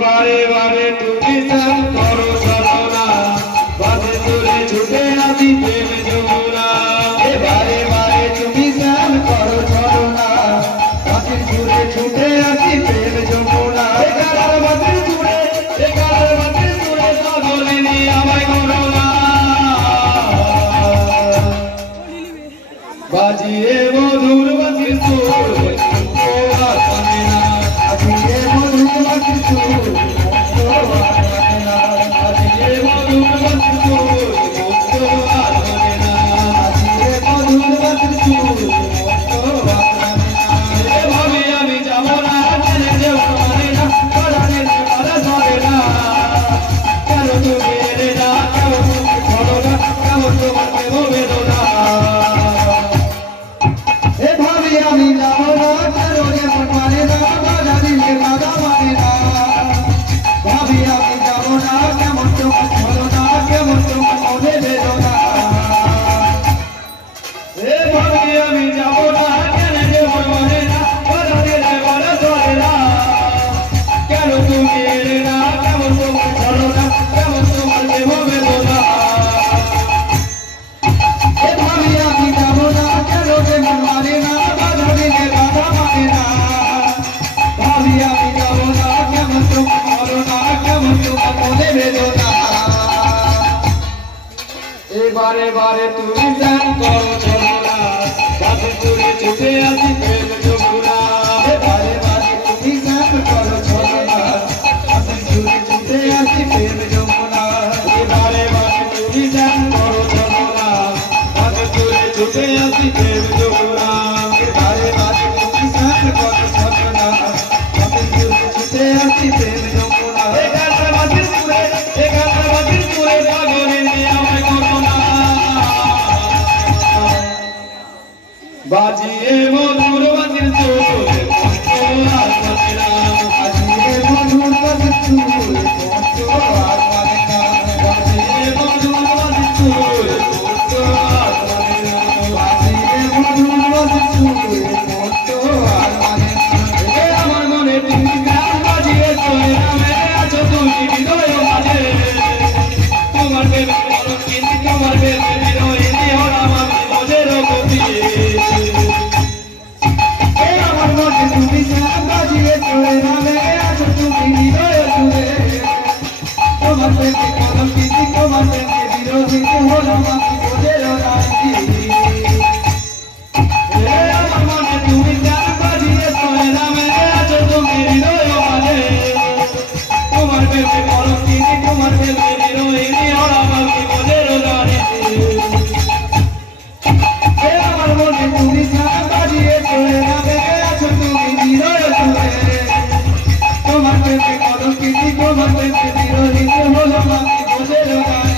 বারে বারে তুমি চান করো ছলনা, বাজে তোরে ছুটে আসি প্রেম যমুনা। বারে বারে তুমি চান করো ছলনা, বাঁশির সুরে ছুটে আসি প্রেম যমুনা। একার বাতিল সুরে, একার বাতিল সুরে পাগলিনী আমায় করোনা। বাজিয়ে মধুর বাতিল সুর, ও আর পানে না। বাজিয়ে মধুর বাতিল সুর, ও আর পানে না। বাজিয়ে মধুর বাতিল সুর, ও আর পানে না। বাজিয়ে মধুর বাতিল সুর, ও আর পানে না। এ ভাবি আমি যাবো না, জেনে যেও মানে না, পরাণে পারা ধরে না। কেন তুমি এলে না, কেন তুমি ছড়ো না, কেমন তোমার প্রেম বেদনা। এ ভাবি আমি যাবো না, কেন যেমন মানে না, বাধা দিলে বাধা মানে না। ভাবি আমি যাবো না, কেমন তোমার ছলনা, কেমন তোমার মনে বেদনা। এ ভাবি আমি যাবো না, জেনে যেও মানে না, পরাণে পারা ধরে না। কেন তুমি এলে না, কেমন তোমার ছড়ো না, কেমন তোমার প্রেম বেদনা। এ ভাবি আমি যাবো না, কেন যেমন মানে না, বাধা দিলে বাধা মানে না। ভাবি আমি যাবো না, কেমন তোমার ছলনা, কেমন তোমার মনে বেদনা। এবারে বারে তুমি চান করো ছলনা, বাজে তোরে ছুটে আসি প্রেম যমুনা। বারে বারে তুমি চান করো ছলনা, বাঁশির সুরে ছুটে আসি প্রেম যমুনা। এবারে বারে তুমি চান করো ছলনা, বাজে তোরে ছুটে আসি প্রেম যমুনা। বারে বারে তুমি চান করো ছলনা, বাঁশির সুরে ছুটে আসি প্রেম যমুনা। এখানকার বাজির সুরে, এখানকার বাজির সুরে পাগলিনী আমায় করোনা। বাজিয়ে মধুর বাজির সুর, ও আর পানে না। বাজিয়ে মধুর বাঁশির সুর, ও আর পানে না। বাজিয়ে মধুর বাজির সুর, ও আর পানে না। বাজিয়ে মধুর বাঁশির সুর, ও আর পানে না। এ আমার মনে তুমি গান বাজিয়ে চলে নামে আছো তুমি হৃদয় মাঝে। তোমার প্রেমে বলো কিন্তু তোমার প্রেমে বিরোহিনী হলাম আমি মজের গতি। এ আমার মনে তুমি গান বাজিয়ে চলে নামে আছো তুমি হৃদয় জুড়ে। তোমার প্রেমে কলঙ্কিনী, তোমার প্রেমে বিরোহিনী হলাম আমি মোদের রানী। এ আমার মনে তুমি গান বাজিয়ে চলে নামে আছো তুমি হৃদয় মাঝে। তোমার প্রেমে বলো কিন্তু তোমার প্রেমে বিরোহিনী হলাম আমি মজের রানী। এ আমার মনে তুমি গান বাজিয়ে চলে নামে আছো তুমি হৃদয় জুড়ে। তোমার প্রেমে কলঙ্কিনী, তোমার প্রেমে বিরোহিনী হলাম আমি মোদের রানী।